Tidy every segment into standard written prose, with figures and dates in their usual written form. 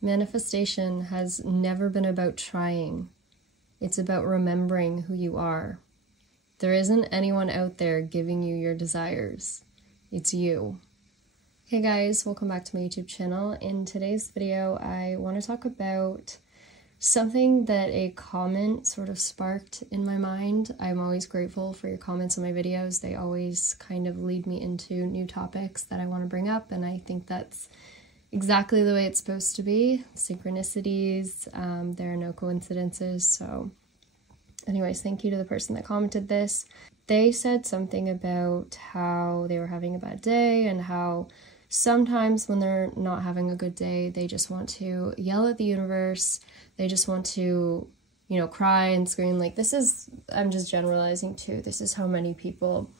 Manifestation has never been about trying. It's about remembering who you are. There isn't anyone out there giving you your desires. It's you. Hey guys, welcome back to my YouTube channel. In today's video, I want to talk about something that a comment sort of sparked in my mind. I'm always grateful for your comments on my videos. They always kind of lead me into new topics that I want to bring up, and I think that's exactly the way it's supposed to be. Synchronicities, there are no coincidences. So anyways, thank you to the person that commented this. They said something about how they were having a bad day and how sometimes when they're not having a good day, they just want to yell at the universe. They just want to, cry and scream. Like, this is, I'm just generalizing too, this is how many people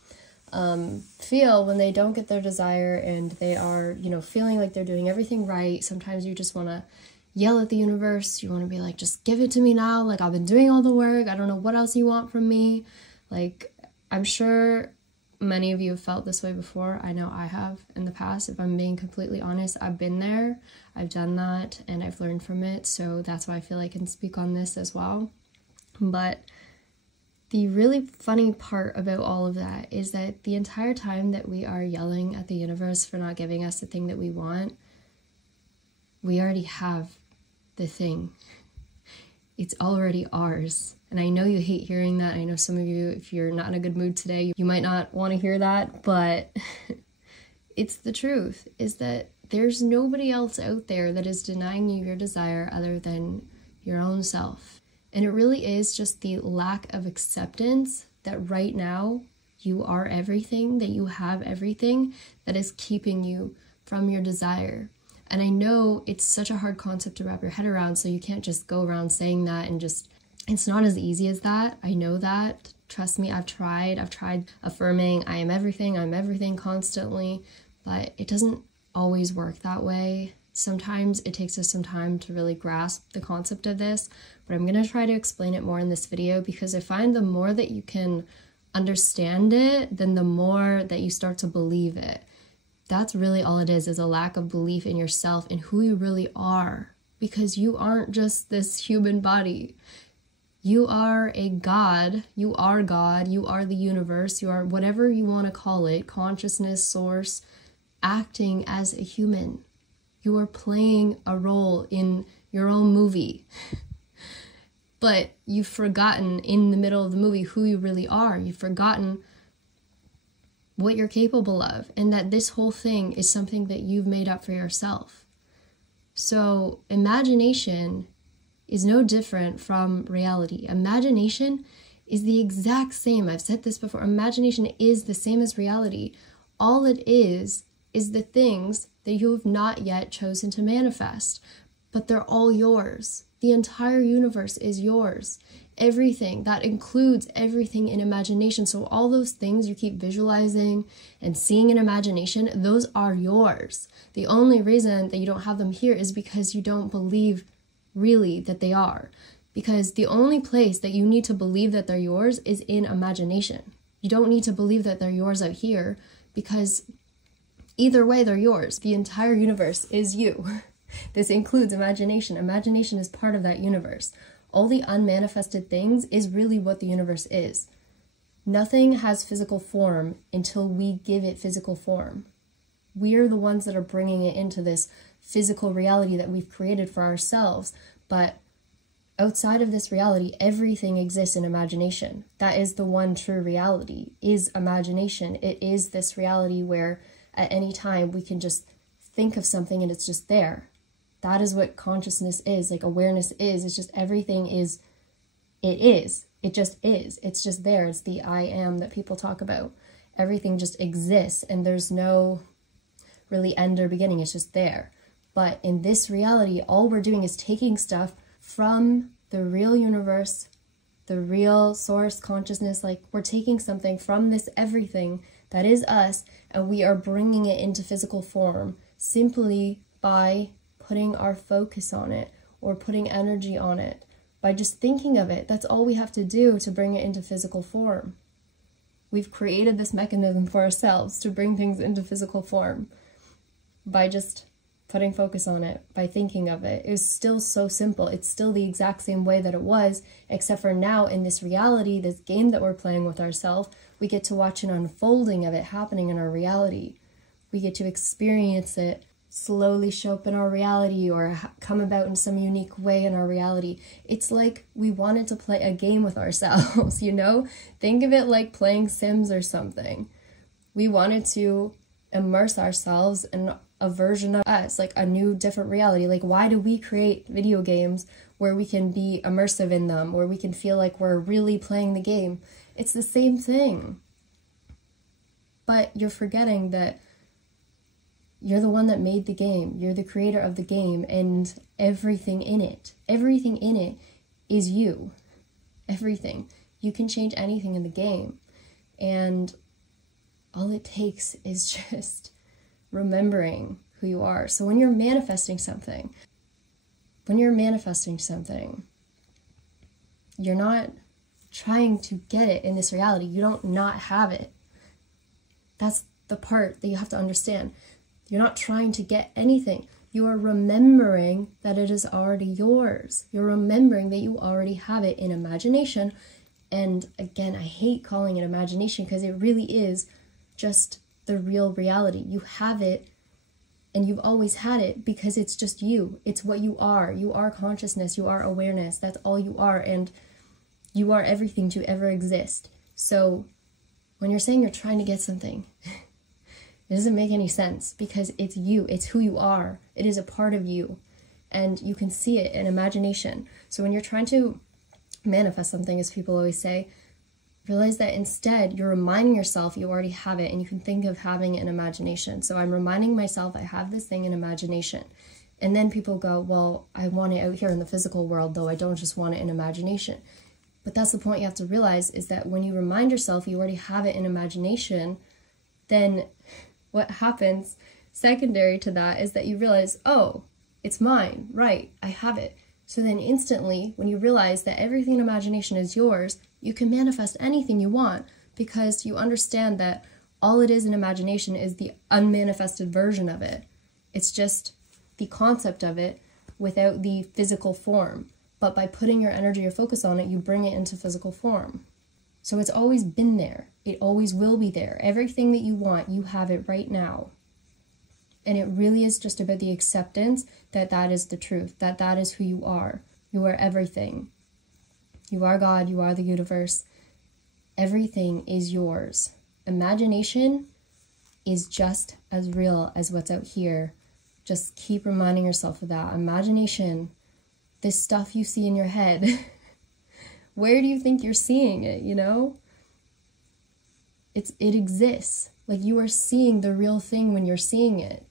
feel when they don't get their desire and they are, feeling like they're doing everything right. Sometimes you just want to yell at the universe. You want to be like, just give it to me now. Like, I've been doing all the work. I don't know what else you want from me. Like, I'm sure many of you have felt this way before. I know I have in the past. If I'm being completely honest, I've been there. I've done that and I've learned from it. So that's why I feel I can speak on this as well. But the really funny part about all of that is that the entire time that we are yelling at the universe for not giving us the thing that we want, we already have the thing. It's already ours. And I know you hate hearing that. I know some of you, if you're not in a good mood today, you might not want to hear that, but it's the truth, is that there's nobody else out there that is denying you your desire other than your own self. And it really is just the lack of acceptance that right now you are everything, that you have everything, that is keeping you from your desire. And I know it's such a hard concept to wrap your head around, so you can't just go around saying that and just, it's not as easy as that. I know that. Trust me, I've tried affirming I'm everything constantly, but it doesn't always work that way. Sometimes it takes us some time to really grasp the concept of this, but I'm going to try to explain it more in this video because I find the more that you can understand it, then the more that you start to believe it. That's really all it is a lack of belief in yourself and who you really are, because you aren't just this human body. You are a God, you are God, you are the universe, you are whatever you want to call it, consciousness, source, acting as a human. You are playing a role in your own movie. But you've forgotten in the middle of the movie who you really are. You've forgotten what you're capable of, and that this whole thing is something that you've made up for yourself. So imagination is no different from reality. Imagination is the exact same. I've said this before. Imagination is the same as reality. All it is the things that you have not yet chosen to manifest, but they're all yours. The entire universe is yours. Everything, that includes everything in imagination. So all those things you keep visualizing and seeing in imagination, those are yours. The only reason that you don't have them here is because you don't believe really that they are. Because the only place that you need to believe that they're yours is in imagination. You don't need to believe that they're yours out here, because either way, they're yours. The entire universe is you. This includes imagination. Imagination is part of that universe. All the unmanifested things is really what the universe is. Nothing has physical form until we give it physical form. We're the ones that are bringing it into this physical reality that we've created for ourselves. But outside of this reality, everything exists in imagination. That is the one true reality, is imagination. It is this reality where at any time we can just think of something and it's just there. That is what consciousness is, like awareness is. It's just everything is, it is. It just is. It's just there. It's the I am that people talk about. Everything just exists and there's no really end or beginning. It's just there. But in this reality, all we're doing is taking stuff from the real universe, the real source consciousness. Like, we're taking something from this everything that is us, and we are bringing it into physical form simply by putting our focus on it or putting energy on it, by just thinking of it. That's all we have to do to bring it into physical form. We've created this mechanism for ourselves to bring things into physical form by just putting focus on it, by thinking of it, is still so simple. It's still the exact same way that it was, except for now in this reality, this game that we're playing with ourselves, we get to watch an unfolding of it happening in our reality. We get to experience it slowly show up in our reality or come about in some unique way in our reality. It's like we wanted to play a game with ourselves, you know? Think of it like playing Sims or something. We wanted to immerse ourselves in a version of us, like a new, different reality. Like, why do we create video games where we can be immersive in them, where we can feel like we're really playing the game? It's the same thing. But you're forgetting that you're the one that made the game. You're the creator of the game, and everything in it is you. Everything. You can change anything in the game. And all it takes is just remembering who you are. So when you're manifesting something, you're not trying to get it in this reality. You don't not have it. That's the part that you have to understand. You're not trying to get anything. You are remembering that it is already yours. You're remembering that you already have it in imagination. And again, I hate calling it imagination because it really is just the real reality. You have it, and you've always had it because it's just you. It's what you are. You are consciousness. You are awareness. That's all you are. And you are everything to ever exist. So when you're saying you're trying to get something, it doesn't make any sense because it's you. It's who you are. It is a part of you. And you can see it in imagination. So when you're trying to manifest something, as people always say, realize that instead you're reminding yourself you already have it, and you can think of having it in imagination. So I'm reminding myself I have this thing in imagination. And then people go, well, I want it out here in the physical world, though. I don't just want it in imagination. But that's the point you have to realize, is that when you remind yourself you already have it in imagination, then what happens secondary to that is that you realize, oh, it's mine, right, I have it. So then instantly, when you realize that everything in imagination is yours, you can manifest anything you want because you understand that all it is in imagination is the unmanifested version of it. It's just the concept of it without the physical form. But by putting your energy or focus on it, you bring it into physical form. So it's always been there. It always will be there. Everything that you want, you have it right now. And it really is just about the acceptance that that is the truth, that that is who you are. You are everything. You are God. You are the universe. Everything is yours. Imagination is just as real as what's out here. Just keep reminding yourself of that. Imagination, this stuff you see in your head, where do you think you're seeing it, you know? It exists. Like, you are seeing the real thing when you're seeing it.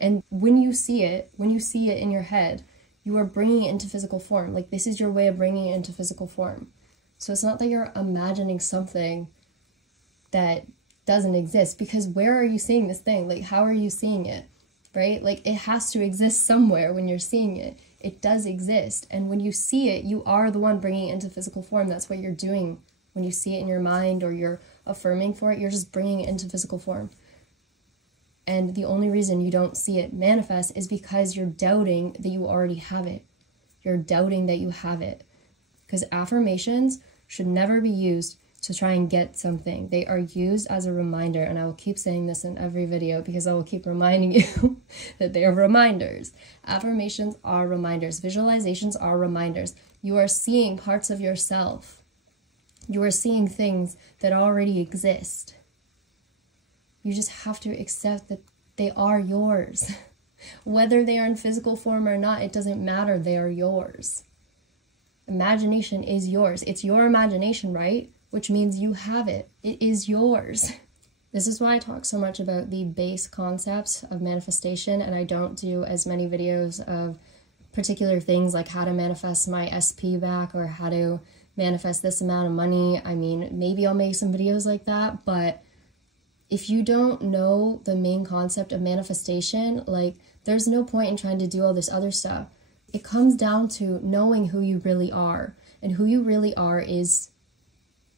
And when you see it in your head, you are bringing it into physical form. Like, this is your way of bringing it into physical form. So it's not that you're imagining something that doesn't exist, because where are you seeing this thing? Like, how are you seeing it, right? Like, it has to exist somewhere when you're seeing it. It does exist. And when you see it, you are the one bringing it into physical form. That's what you're doing. When you see it in your mind or you're affirming for it, you're just bringing it into physical form. And the only reason you don't see it manifest is because you're doubting that you already have it. You're doubting that you have it. Because affirmations should never be used to try and get something. They are used as a reminder, and I will keep saying this in every video because I will keep reminding you that they are reminders. Affirmations are reminders. Visualizations are reminders. You are seeing parts of yourself. You are seeing things that already exist. You just have to accept that they are yours. Whether they are in physical form or not, it doesn't matter. They are yours. Imagination is yours. It's your imagination, right? Which means you have it. It is yours. This is why I talk so much about the base concepts of manifestation, and I don't do as many videos of particular things like how to manifest my SP back or how to manifest this amount of money. I mean, maybe I'll make some videos like that, but if you don't know the main concept of manifestation, like, there's no point in trying to do all this other stuff. It comes down to knowing who you really are, and who you really are is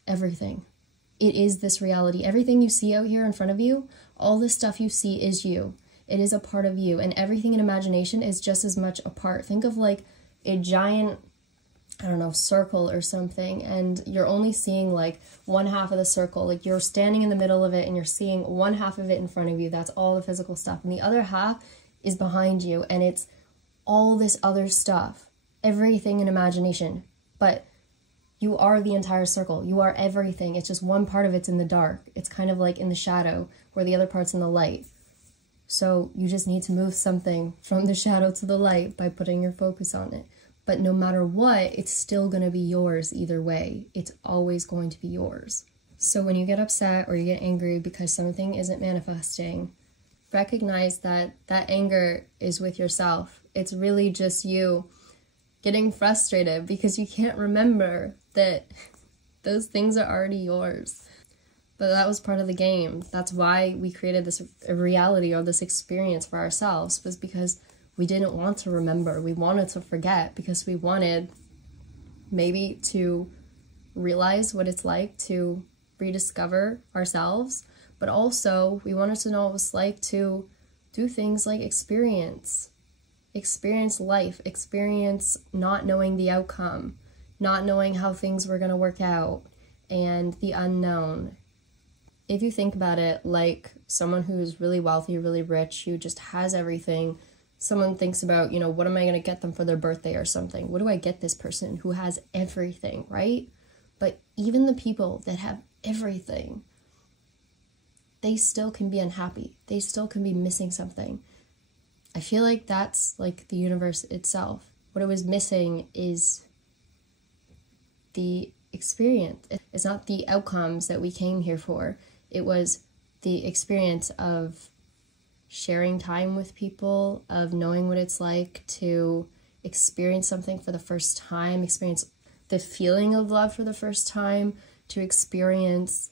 everything. It is this reality. Everything you see out here in front of you, all the stuff you see is you. It is a part of you, and everything in imagination is just as much a part. Think of like a giant, I don't know, circle or something, and you're only seeing like one half of the circle. Like you're standing in the middle of it and you're seeing one half of it in front of you. That's all the physical stuff. And the other half is behind you, and it's all this other stuff, everything in imagination. But you are the entire circle. You are everything. It's just one part of it's in the dark. It's kind of like in the shadow where the other part's in the light. So you just need to move something from the shadow to the light by putting your focus on it. But no matter what, it's still going to be yours either way. It's always going to be yours. So when you get upset or you get angry because something isn't manifesting, recognize that that anger is with yourself. It's really just you getting frustrated because you can't remember that those things are already yours. But that was part of the game. That's why we created this reality or this experience for ourselves, was because we didn't want to remember. We wanted to forget because we wanted maybe to realize what it's like to rediscover ourselves, but also we wanted to know what it was like to do things like experience life, experience not knowing the outcome, not knowing how things were going to work out, and the unknown. If you think about it like someone who's really wealthy, really rich, who just has everything, someone thinks about, what am I going to get them for their birthday or something? What do I get this person who has everything, right? But even the people that have everything, they still can be unhappy. They still can be missing something. I feel like that's like the universe itself. What it was missing is the experience. It's not the outcomes that we came here for. It was the experience of sharing time with people, of knowing what it's like to experience something for the first time, experience the feeling of love for the first time, to experience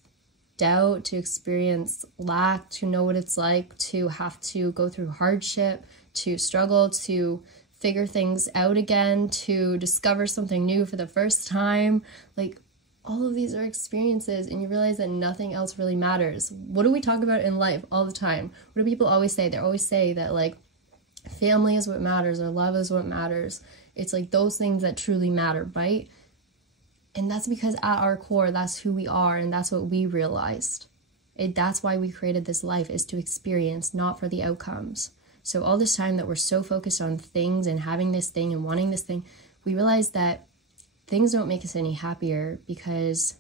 doubt, to experience lack, to know what it's like to have to go through hardship, to struggle, to figure things out again, to discover something new for the first time. Like, all of these are experiences, and you realize that nothing else really matters. What do we talk about in life all the time? What do people always say? They always say that, like, family is what matters, or love is what matters. It's like those things that truly matter, right? And that's because at our core, that's who we are, and that's what we realized. That's why we created this life, is to experience, not for the outcomes. So all this time that we're so focused on things and having this thing and wanting this thing, we realize that things don't make us any happier, because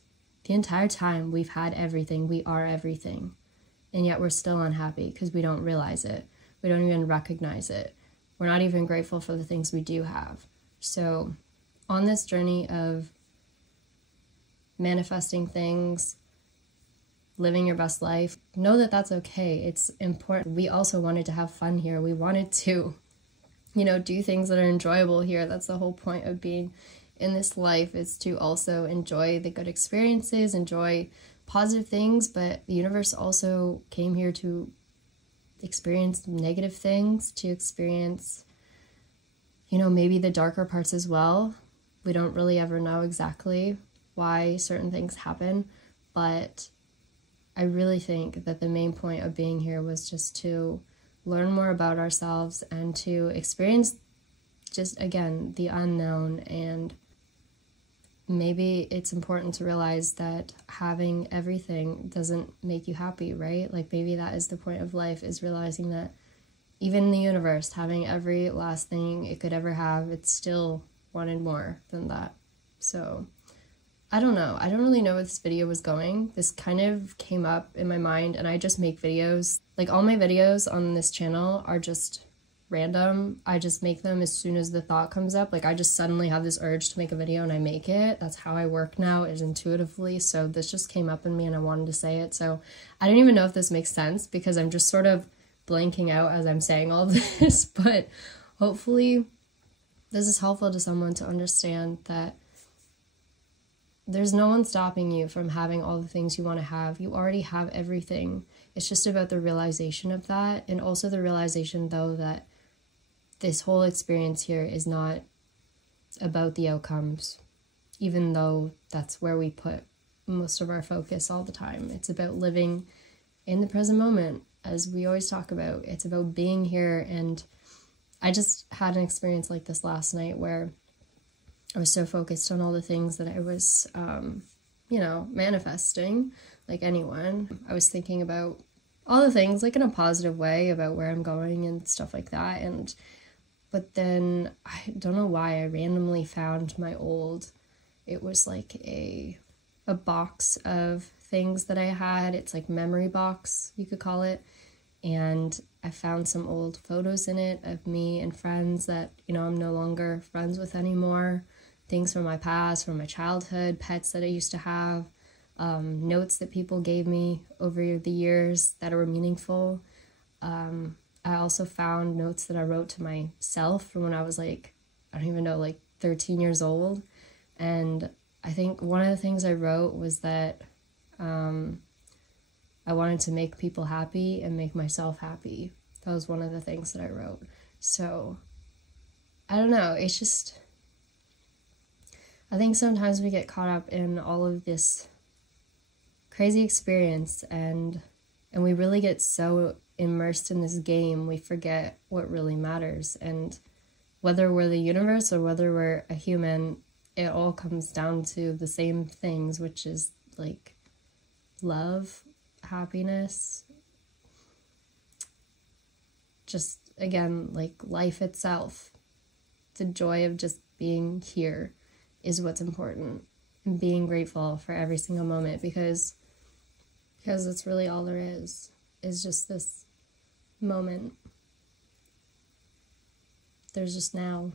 the entire time we've had everything, we are everything. And yet we're still unhappy because we don't realize it. We don't even recognize it. We're not even grateful for the things we do have. So on this journey of manifesting things, living your best life, know that that's okay. It's important. We also wanted to have fun here. We wanted to, do things that are enjoyable here. That's the whole point of being in this life, is to also enjoy the good experiences, enjoy positive things, but the universe also came here to experience negative things, to experience, maybe the darker parts as well. We don't really ever know exactly why certain things happen, but I really think that the main point of being here was just to learn more about ourselves and to experience just, again, the unknown. And maybe it's important to realize that having everything doesn't make you happy, right? Like, maybe that is the point of life, is realizing that even the universe, having every last thing it could ever have, it still wanted more than that. So I don't know. I don't really know where this video was going. This kind of came up in my mind, and I just make videos. Like, all my videos on this channel are just random. I just make them as soon as the thought comes up. Like, I just suddenly have this urge to make a video and I make it. That's how I work now, is intuitively. So this just came up in me and I wanted to say it. So I don't even know if this makes sense, because I'm just sort of blanking out as I'm saying all this, but hopefully this is helpful to someone to understand that there's no one stopping you from having all the things you want to have. You already have everything. It's just about the realization of that, and also the realization, though, that this whole experience here is not about the outcomes, even though that's where we put most of our focus all the time. It's about living in the present moment as we always talk about, it's about being here. And I just had an experience like this last night where I was so focused on all the things that I was, manifesting, like anyone. I was thinking about all the things, like in a positive way, about where I'm going and stuff like that. But then, I don't know why, I randomly found my old, it was like a box of things that I had. It's like memory box, you could call it. And I found some old photos in it of me and friends that, I'm no longer friends with anymore. Things from my past, from my childhood, pets that I used to have, notes that people gave me over the years that were meaningful. I also found notes that I wrote to myself from when I was like, I don't even know, like 13 years old. And I think one of the things I wrote was that I wanted to make people happy and make myself happy. That was one of the things that I wrote. So, I don't know, it's just, I think sometimes we get caught up in all of this crazy experience and we really get so immersed in this game, we forget what really matters. And whether we're the universe or whether we're a human, it all comes down to the same things, which is like love, happiness, just again, like life itself. The joy of just being here is what's important, and being grateful for every single moment, because that's really all there is just this moment. There's just now.